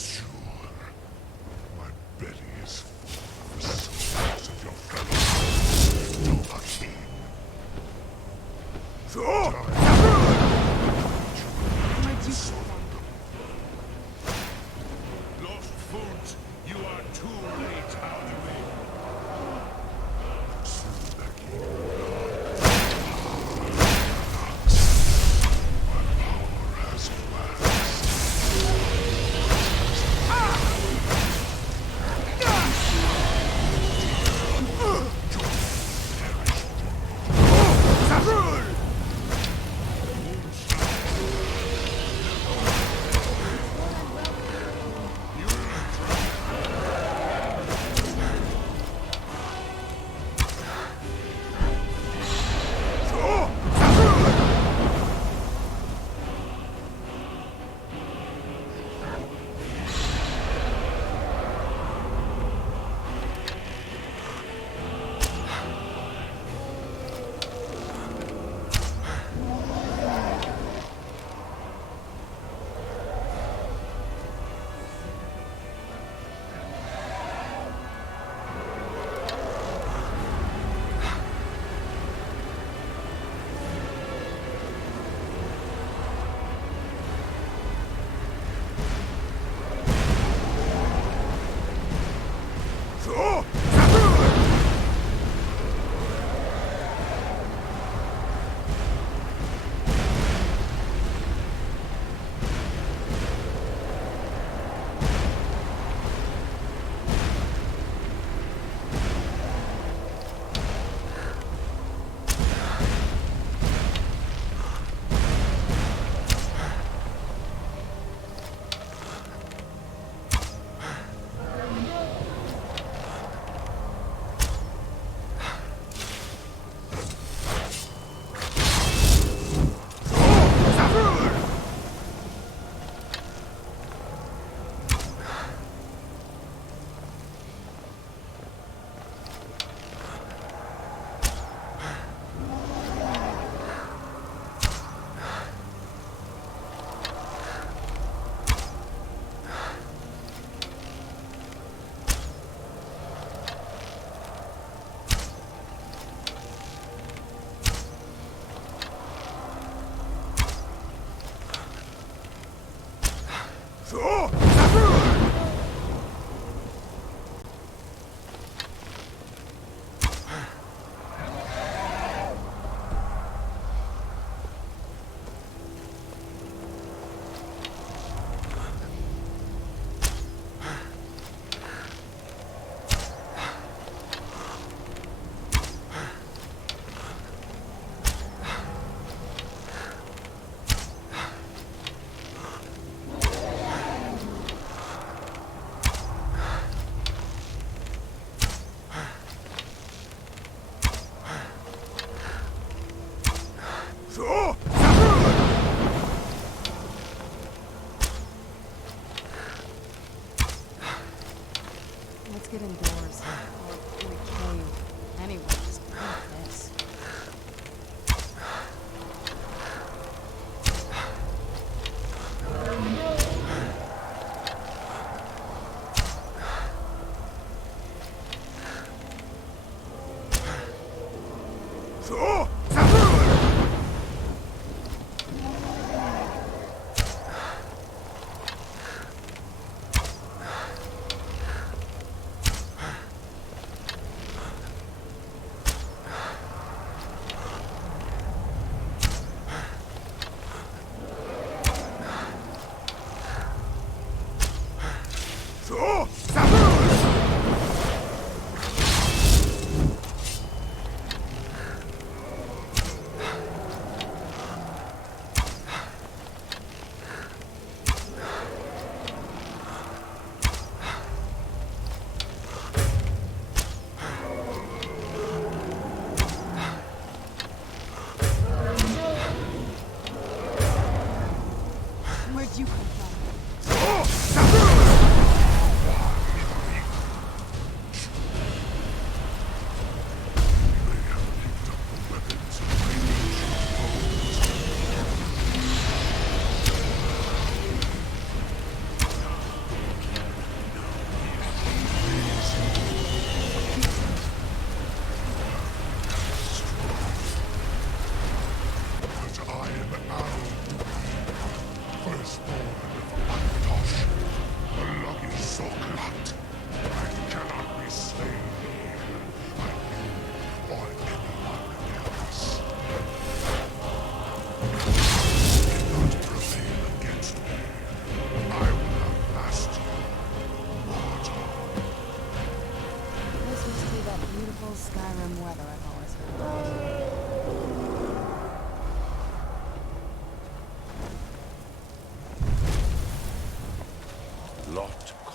sure. My belly is full of the souls of your fellows. To the king. Lost foot, you are too late, Alduin. Soon the king will my power has get indoors or in a cave. Anyway, just like this.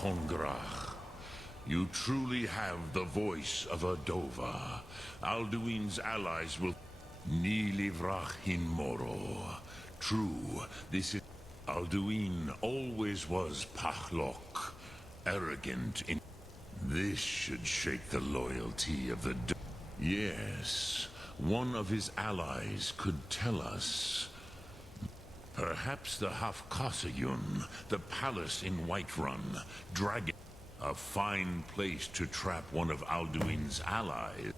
Kongrach. You truly have the voice of a Dova. Alduin's allies will... Ni livrach hin moro. True, this is... Alduin always was Pachlok, arrogant in... This should shake the loyalty of the... Yes, one of his allies could tell us. Perhaps the Hafkasayun, the palace in Whiterun, Dragon... A fine place to trap one of Alduin's allies.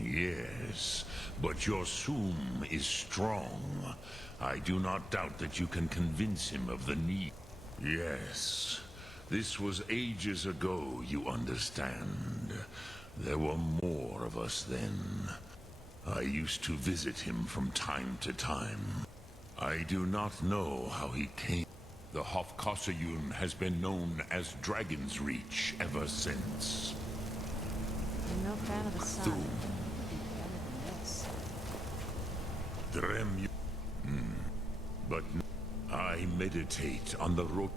Yes, but your Sum is strong. I do not doubt that you can convince him of the need. Yes, this was ages ago, you understand. There were more of us then. I used to visit him from time to time. I do not know how he came. The Hofkossayun has been known as Dragon's Reach ever since. I'm no fan of the sun. It would be better than this. Drem... But I meditate on the road.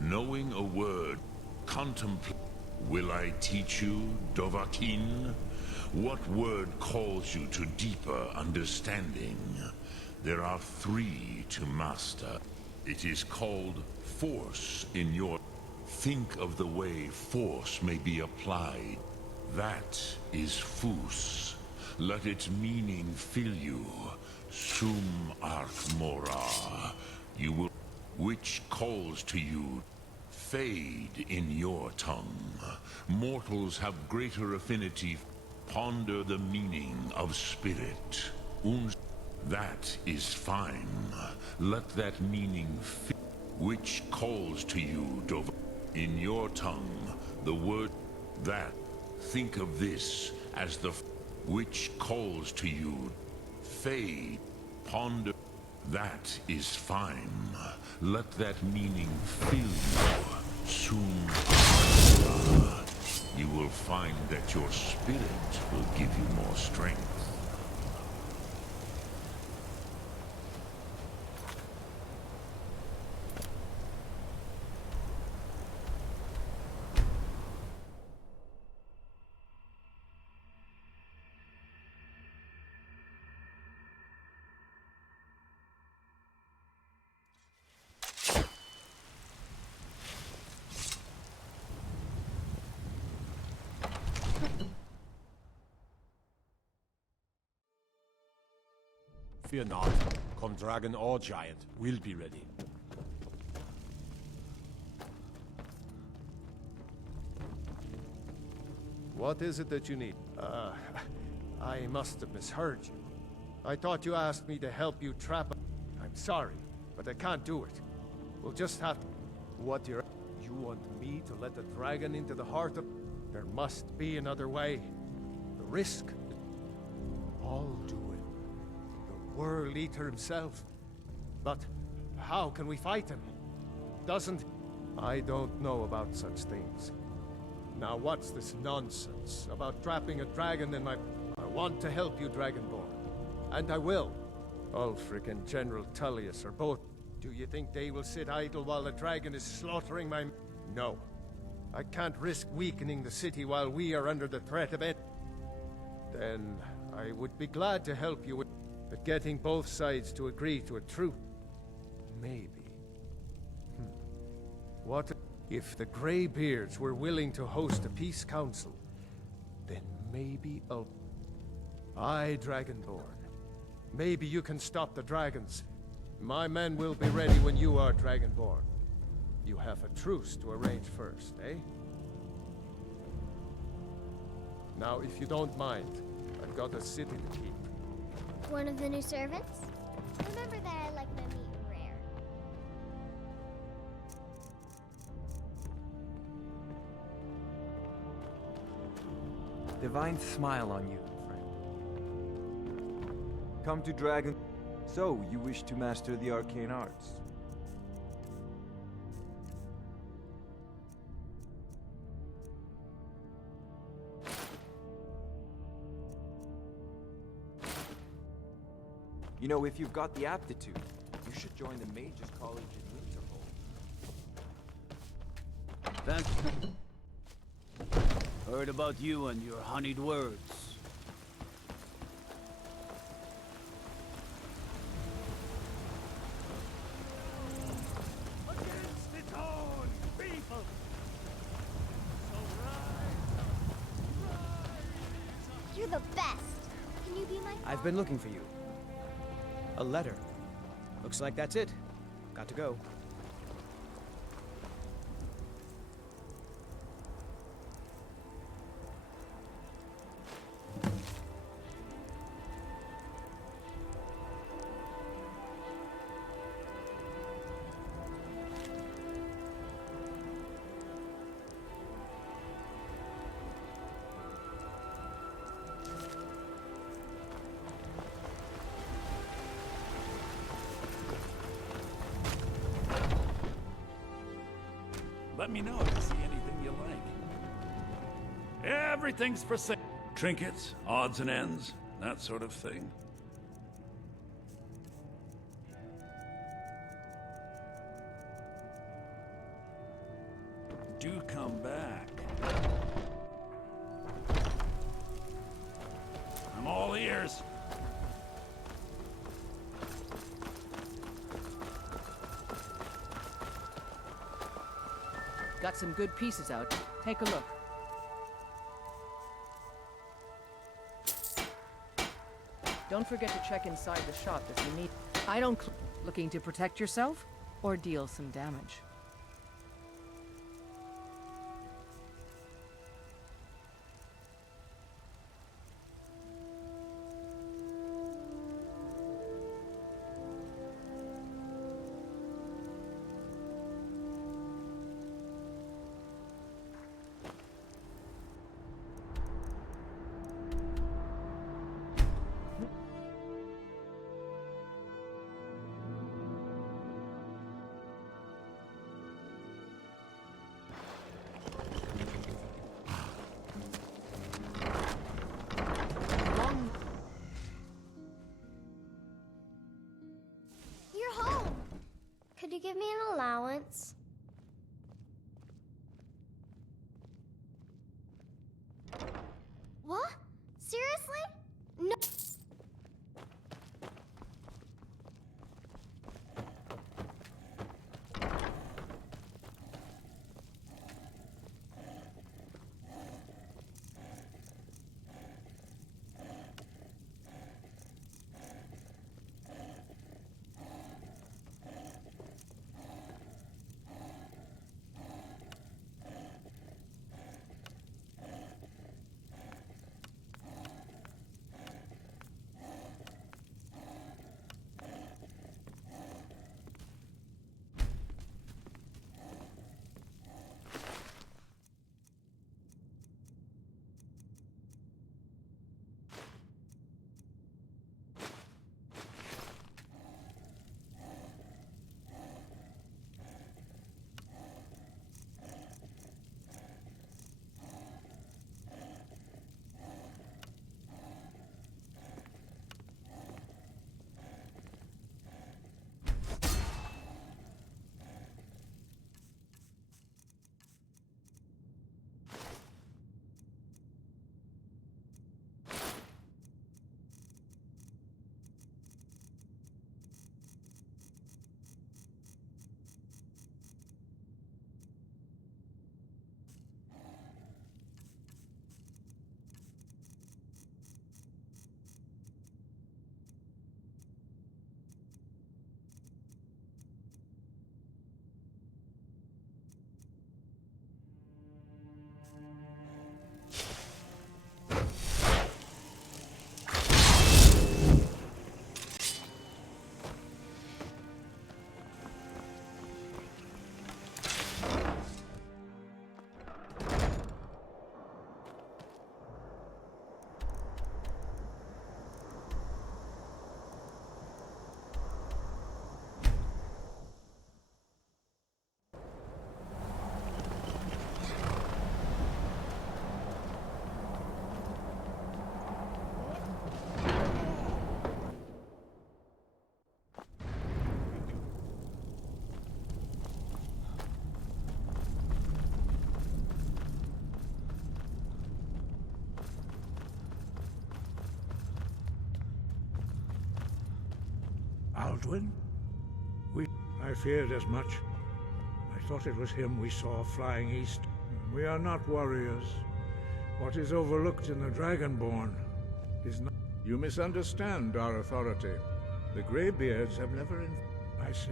Knowing a word, contemplate. Will I teach you, Dovahkiin? What word calls you to deeper understanding? There are 3 to master. It is called force in your... Think of the way force may be applied. That is Fus. Let its meaning fill you. Sum arch mora. You will... Which calls to you... Fade in your tongue. Mortals have greater affinity. Ponder the meaning of spirit. That is fine. Let that meaning fit. Which calls to you, Dova. In your tongue, the word that. Think of this as the which calls to you. Fade. Ponder. That is fine. Let that meaning fill you. Soon. You will find that your spirit will give you more strength. Fear not. Come dragon or giant, we'll be ready. What is it that you need? I must have misheard you. I thought you asked me to help you trap... I'm sorry, but I can't do it. We'll just have to... What you're... You want me to let the dragon into the heart of... There must be another way. The risk... Alduin. The World Eater himself. But how can we fight him? Doesn't... I don't know about such things. Now what's this nonsense about trapping a dragon in my... I want to help you, Dragonborn. And I will. Ulfric and General Tullius are both... Do you think they will sit idle while the dragon is slaughtering my... No. I can't risk weakening the city while we are under the threat of it. Then I would be glad to help you with... But getting both sides to agree to a truce... Maybe. What... If the Greybeards were willing to host a peace council, then maybe Aye, Dragonborn. Maybe you can stop the dragons. My men will be ready when you are, Dragonborn. You have a truce to arrange first, eh? Now, if you don't mind, I've got a city to keep. One of the new servants? Remember that I like my meat rare. Divine smile on you, friend. Come to Dragon... So, you wish to master the arcane arts? You know, if you've got the aptitude, you should join the Mages College in Winterhold. Thank you. Heard about you and your honeyed words. Against its own people! So You're the best. Can you be my I've been looking for you. A letter. Looks like that's it. Got to go. Let me know if you see anything you like. Everything's for sale. Trinkets, odds and ends, that sort of thing. Do come back. I'm all ears. Got some good pieces out. Take a look. Don't forget to check inside the shop if you need. I don't. Looking to protect yourself or deal some damage? You're home. Could you give me an allowance? What? Seriously? No. Alduin? I feared as much. I thought it was him we saw flying east. We are not warriors. What is overlooked in the Dragonborn is not... You misunderstand our authority. The Greybeards have never... I see.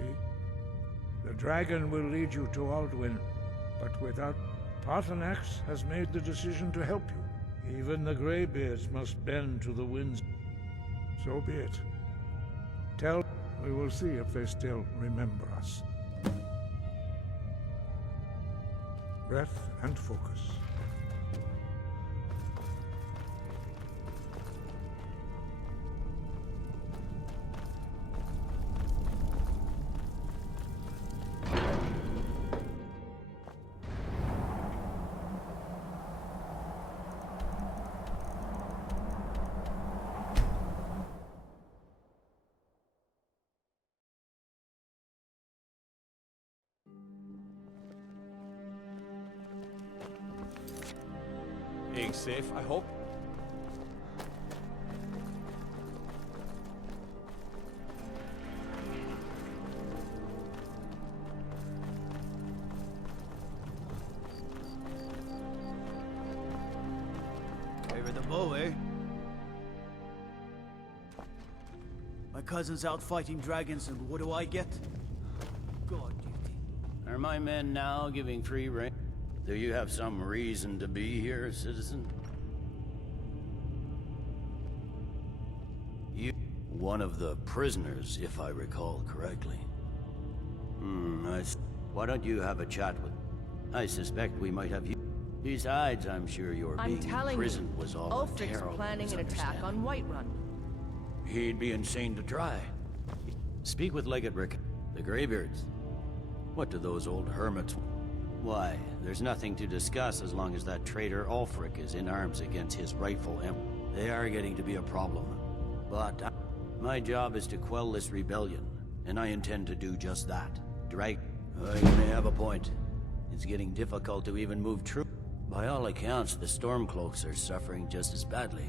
The dragon will lead you to Alduin, but without... Paarthurnax has made the decision to help you. Even the Greybeards must bend to the winds. So be it. We will see if they still remember us. Breath and focus. Being safe, I hope. Favor the bow, eh? My cousin's out fighting dragons, and what do I get? God duty. Are my men now giving free rein? Do you have some reason to be here, citizen? You... one of the prisoners, if I recall correctly. Why don't you have a chat with... I suspect we might have you... Besides, I'm sure your being in prison was all a Ulfric's terrible planning an attack on Whiterun. He'd be insane to try. Speak with Legate Rick, the Greybeards. What do those old hermits... Why, there's nothing to discuss as long as that traitor Ulfric is in arms against his rightful emperor. They are getting to be a problem. But my job is to quell this rebellion, and I intend to do just that. You may have a point. It's getting difficult to even move troops. By all accounts, the Stormcloaks are suffering just as badly.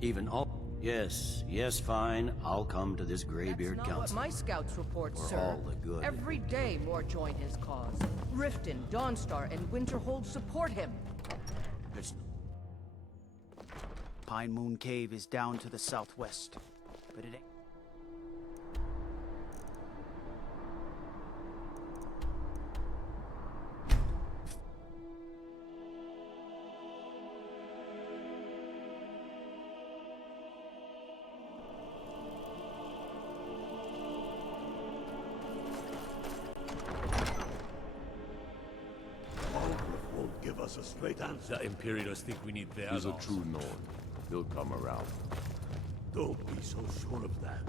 Even all... Yes, fine. I'll come to this Greybeard That's not Council. what my scouts report, For sir. all the good. Every day more join his cause. Riften, Dawnstar, and Winterhold support him. It's... Pine Moon Cave is down to the southwest, but it ain't. Give us a straight answer. The Imperials think we need their He's a laws. true Norn. He'll come around. Don't be so sure of that.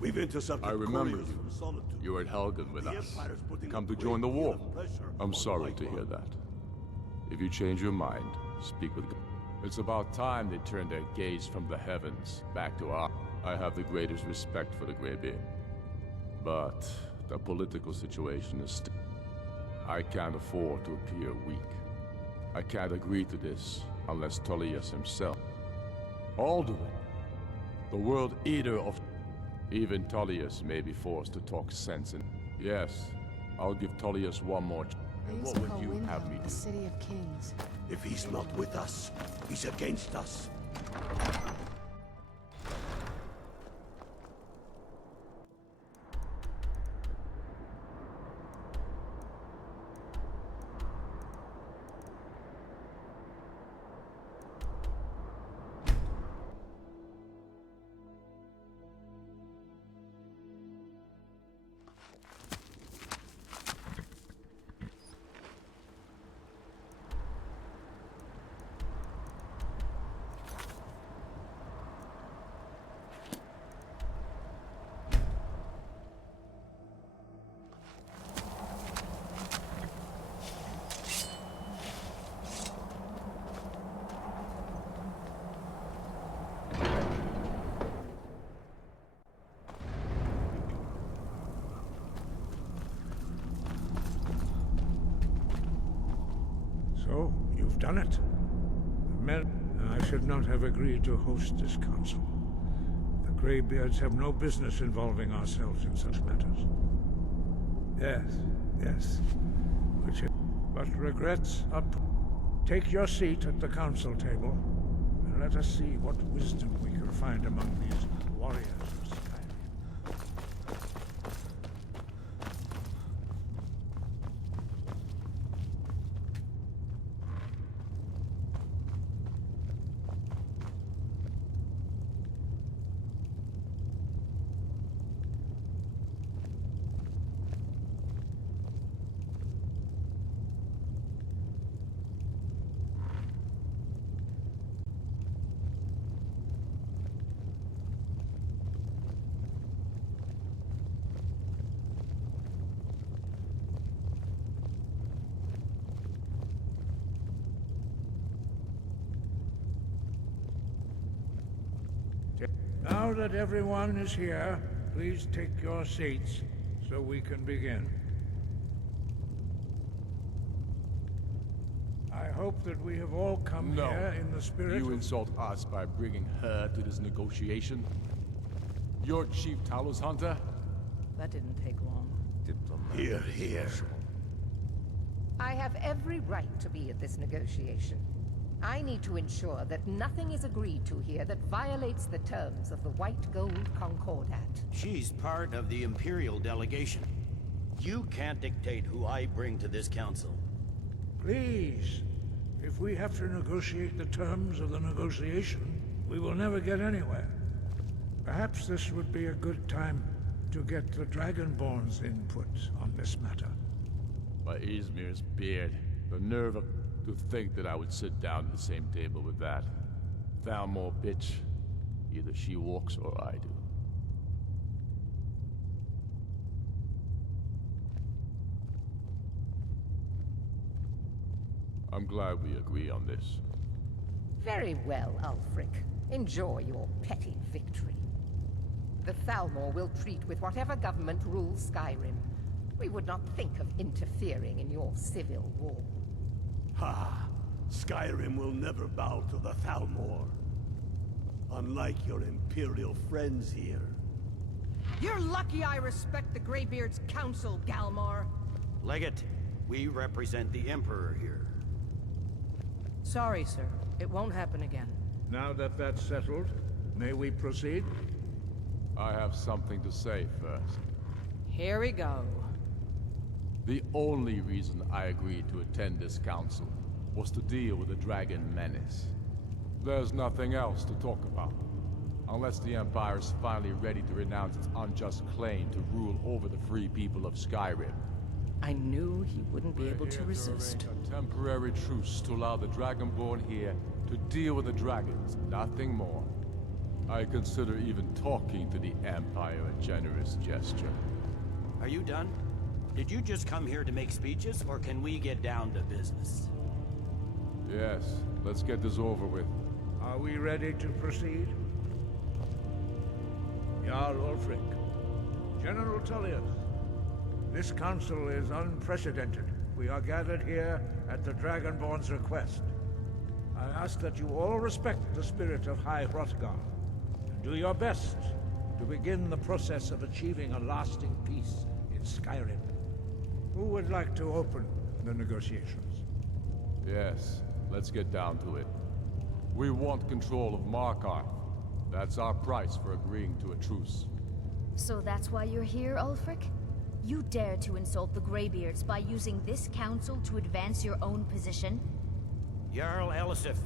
We've intercepted I remember couriers you. from Solitude. You were at Helgen with The us. Empire's putting Come a to great join the deal war. of pressure I'm on sorry to hear Whiterun. that. If you change your mind, speak with... It's about time they turn their gaze from the heavens back to our... I have the greatest respect for the Greybeard. But the political situation is still... I can't afford to appear weak. I can't agree to this unless Tullius himself... Alduin, the world eater of... Even Tullius may be forced to talk sense in... Yes, I'll give Tullius one more... And what would you have me the do? city of kings. If he's not with us, he's against us. So, you've done it. The men... I should not have agreed to host this council. The Greybeards have no business involving ourselves in such matters. Yes. But regrets up. Take your seat at the council table, and let us see what wisdom we can find among these warriors of Skyrim. Now that everyone is here, please take your seats so we can begin. I hope that we have all come here in the spirit You of... insult us by bringing her to this negotiation? You're Chief Talos Hunter? That didn't take long. Here. I have every right to be at this negotiation. I need to ensure that nothing is agreed to here that violates the terms of the White Gold Concordat. She's part of the Imperial delegation. You can't dictate who I bring to this council. Please, if we have to negotiate the terms of the negotiation, we will never get anywhere. Perhaps this would be a good time to get the Dragonborn's input on this matter. By Izmir's beard, the nerve of... To think that I would sit down at the same table with that. Thalmor bitch. Either she walks or I do. I'm glad we agree on this. Very well, Ulfric. Enjoy your petty victory. The Thalmor will treat with whatever government rules Skyrim. We would not think of interfering in your civil war. Ha! Skyrim will never bow to the Thalmor. Unlike your Imperial friends here. You're lucky I respect the Greybeard's counsel, Galmar. Legate, we represent the Emperor here. Sorry, sir. It won't happen again. Now that that's settled, may we proceed? I have something to say first. Here we go. The only reason I agreed to attend this council was to deal with the dragon menace. There's nothing else to talk about. Unless the Empire is finally ready to renounce its unjust claim to rule over the free people of Skyrim. I knew he wouldn't be able to resist. A temporary truce to allow the Dragonborn here to deal with the dragons, nothing more. I consider even talking to the Empire a generous gesture. Are you done? Did you just come here to make speeches, or can we get down to business? Yes, let's get this over with. Are we ready to proceed? Jarl Ulfric, General Tullius, this council is unprecedented. We are gathered here at the Dragonborn's request. I ask that you all respect the spirit of High Hrothgar, and do your best to begin the process of achieving a lasting peace in Skyrim. Who would like to open the negotiations? Yes, let's get down to it. We want control of Markarth. That's our price for agreeing to a truce. So that's why you're here, Ulfric? You dare to insult the Greybeards by using this council to advance your own position? Jarl Elisif.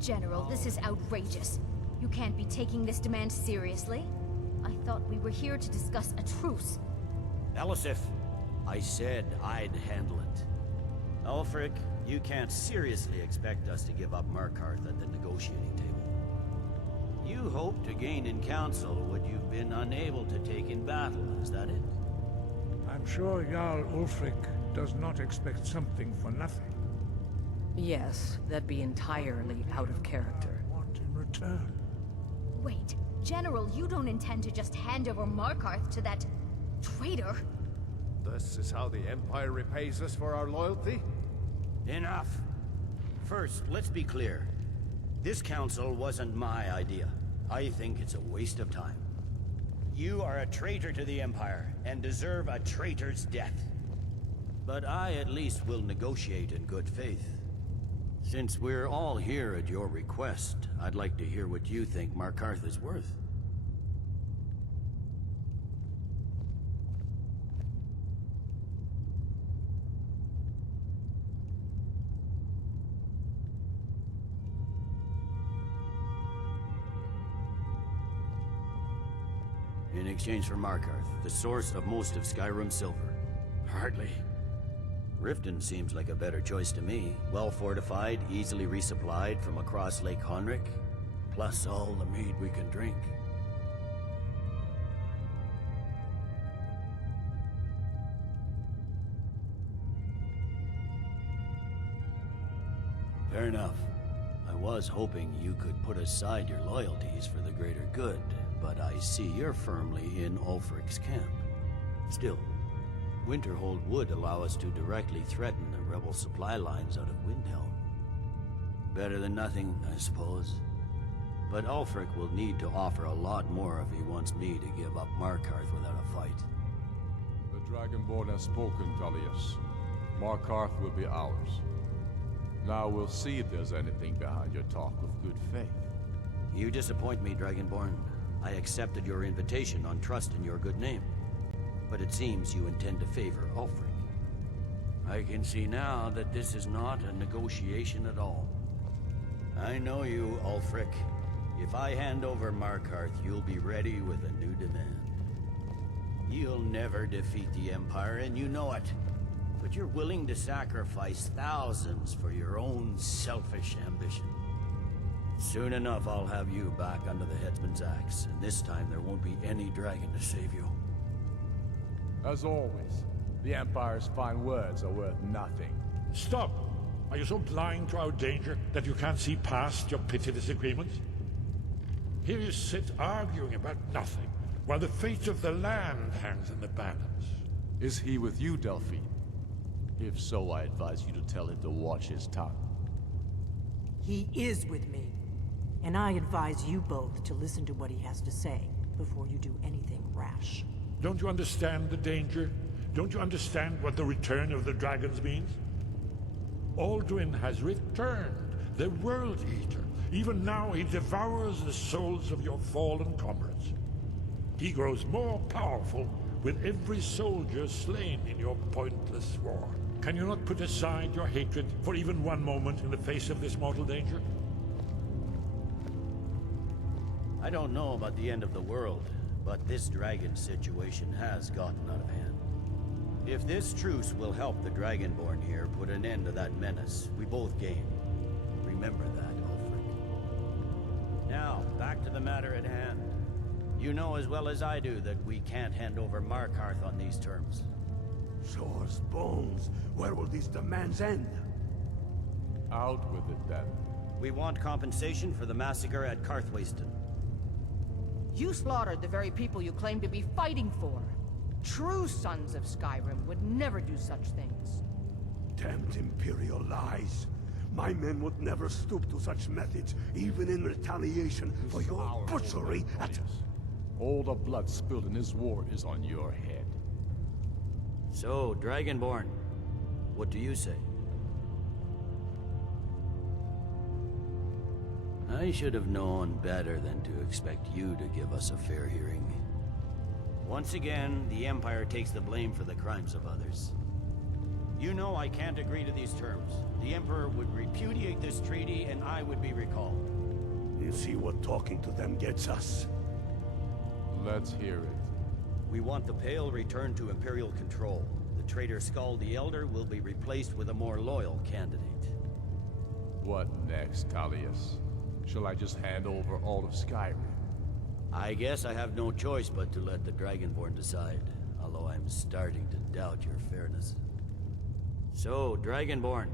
General, this is outrageous. You can't be taking this demand seriously. I thought we were here to discuss a truce. Elisif, I said I'd handle it. Ulfric, you can't seriously expect us to give up Markarth at the negotiating table. You hope to gain in council what you've been unable to take in battle, is that it? I'm sure Jarl Ulfric does not expect something for nothing. Yes, that'd be entirely out of character. I want in return. Wait, General, you don't intend to just hand over Markarth to that traitor? This is how the Empire repays us for our loyalty? Enough. First, let's be clear. This council wasn't my idea. I think it's a waste of time. You are a traitor to the Empire, and deserve a traitor's death. But I at least will negotiate in good faith. Since we're all here at your request, I'd like to hear what you think Markarth is worth. In exchange for Markarth, the source of most of Skyrim's silver. Hardly. Riften seems like a better choice to me. Well fortified, easily resupplied from across Lake Honrick, plus all the mead we can drink. Fair enough. I was hoping you could put aside your loyalties for the greater good, but I see you're firmly in Ulfric's camp. Still, Winterhold would allow us to directly threaten the rebel supply lines out of Windhelm. Better than nothing, I suppose. But Ulfric will need to offer a lot more if he wants me to give up Markarth without a fight. The Dragonborn has spoken, Tullius. Markarth will be ours. Now we'll see if there's anything behind your talk of good faith. You disappoint me, Dragonborn. I accepted your invitation on trust in your good name. But it seems you intend to favor Ulfric. I can see now that this is not a negotiation at all. I know you, Ulfric. If I hand over Markarth, you'll be ready with a new demand. You'll never defeat the Empire, and you know it. But you're willing to sacrifice thousands for your own selfish ambition. Soon enough, I'll have you back under the headsman's axe, and this time there won't be any dragon to save you. As always, the Empire's fine words are worth nothing. Stop! Are you so blind to our danger that you can't see past your petty disagreements? Here you sit arguing about nothing, while the fate of the land hangs in the balance. Is he with you, Delphine? If so, I advise you to tell him to watch his tongue. He is with me, and I advise you both to listen to what he has to say before you do anything rash. Don't you understand the danger? Don't you understand what the return of the dragons means? Alduin has returned, the World Eater. Even now he devours the souls of your fallen comrades. He grows more powerful with every soldier slain in your pointless war. Can you not put aside your hatred for even one moment in the face of this mortal danger? I don't know about the end of the world, but this dragon situation has gotten out of hand. If this truce will help the Dragonborn here put an end to that menace, we both gain. Remember that, Ulfric. Now, back to the matter at hand. You know as well as I do that we can't hand over Markarth on these terms. Shores, bones, where will these demands end? Out with it, then. We want compensation for the massacre at Karthwasten. You slaughtered the very people you claim to be fighting for. True sons of Skyrim would never do such things. Damned Imperial lies. My men would never stoop to such methods, even in retaliation for your butchery at... All the blood spilled in this war is on your head. So, Dragonborn, what do you say? I should have known better than to expect you to give us a fair hearing. Once again, the Empire takes the blame for the crimes of others. You know I can't agree to these terms. The Emperor would repudiate this treaty and I would be recalled. You see what talking to them gets us? Let's hear it. We want the Pale returned to Imperial control. The traitor Skull the Elder will be replaced with a more loyal candidate. What next, Tullius? Shall I just hand over all of Skyrim? I guess I have no choice but to let the Dragonborn decide, although I'm starting to doubt your fairness. So, Dragonborn,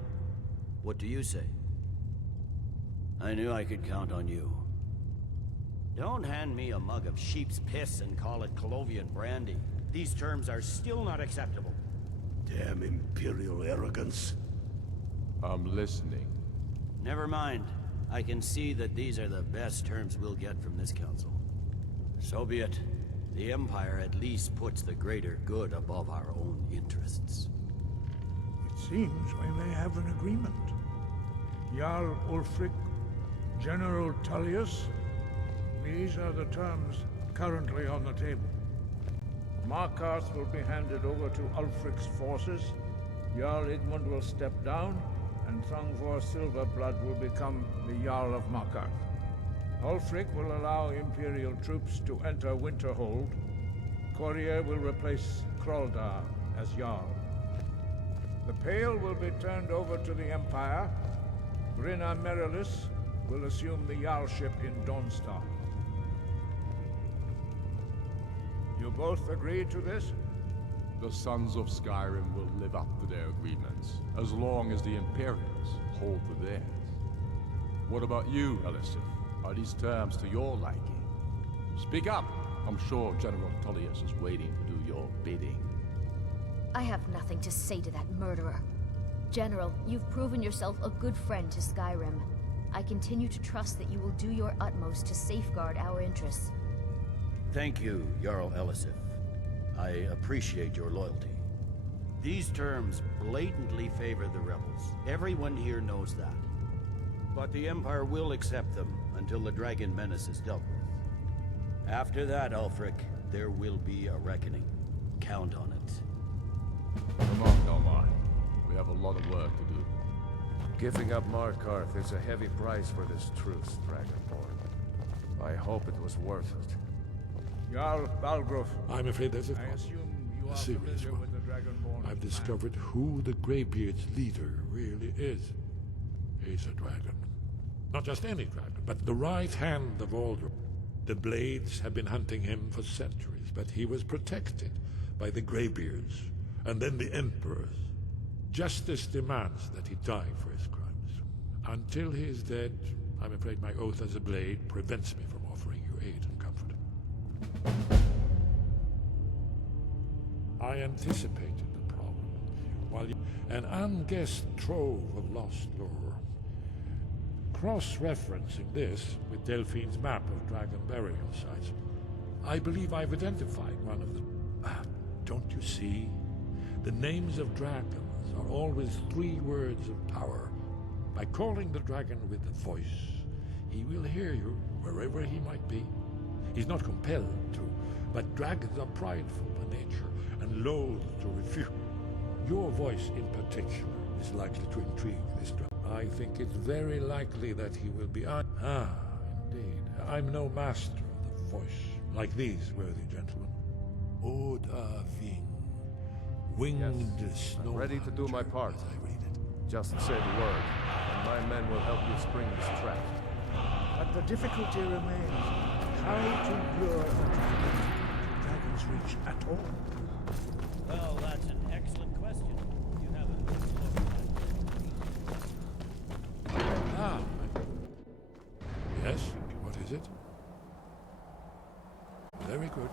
what do you say? I knew I could count on you. Don't hand me a mug of sheep's piss and call it Colovian brandy. These terms are still not acceptable. Damn Imperial arrogance. I'm listening. Never mind. I can see that these are the best terms we'll get from this council. So be it. The Empire at least puts the greater good above our own interests. It seems we may have an agreement. Jarl Ulfric, General Tullius, these are the terms currently on the table. Markarth will be handed over to Ulfric's forces, Jarl Igmund will step down, and Thongvor Silverblood will become the Jarl of Markarth. Ulfric will allow Imperial troops to enter Winterhold. Courier will replace Kraldar as Jarl. The Pale will be turned over to the Empire. Brynna Merilis will assume the Jarlship in Dawnstar. You both agree to this? The Sons of Skyrim will live up to their agreements, as long as the Imperials hold to theirs. What about you, Elisif? Are these terms to your liking? Speak up! I'm sure General Tullius is waiting to do your bidding. I have nothing to say to that murderer. General, you've proven yourself a good friend to Skyrim. I continue to trust that you will do your utmost to safeguard our interests. Thank you, Jarl Elisif. I appreciate your loyalty. These terms blatantly favor the rebels. Everyone here knows that. But the Empire will accept them until the Dragon Menace is dealt with. After that, Ulfric, there will be a reckoning. Count on it. Come on, Nomar. We have a lot of work to do. Giving up Markarth is a heavy price for this truce, Dragonborn. I hope it was worth it. Jarl Balgruuf. I'm afraid there's a I assume you are serious familiar one. with the Dragonborn. I've discovered who the Greybeard's leader really is. He's a dragon. Not just any dragon, but the right hand of Aldrin. The Blades have been hunting him for centuries, but he was protected by the Greybeards, and then the Emperors. Justice demands that he die for his crimes. Until he is dead, I'm afraid my oath as a Blade prevents me from offering you aid and comfort. I anticipated the problem, while an unguessed trove of lost lore. Cross-referencing this with Delphine's map of dragon burial sites, I believe I've identified one of them. Don't you see? The names of dragons are always 3 words of power. By calling the dragon with a voice, he will hear you wherever he might be. He's not compelled to, but dragons are prideful by nature and loath to refuse. Your voice in particular is likely to intrigue this dragon. I think it's very likely that he will be indeed. I'm no master of the voice, like these worthy gentlemen. Odahviing, winged snow. I'm ready to do my part. As I read it. Just say the word, and my men will help you spring this trap. But the difficulty remains how to lure a dragon to Dragon's Reach at all. Well, that's an excellent question. You have a Yes, what is it? Very good.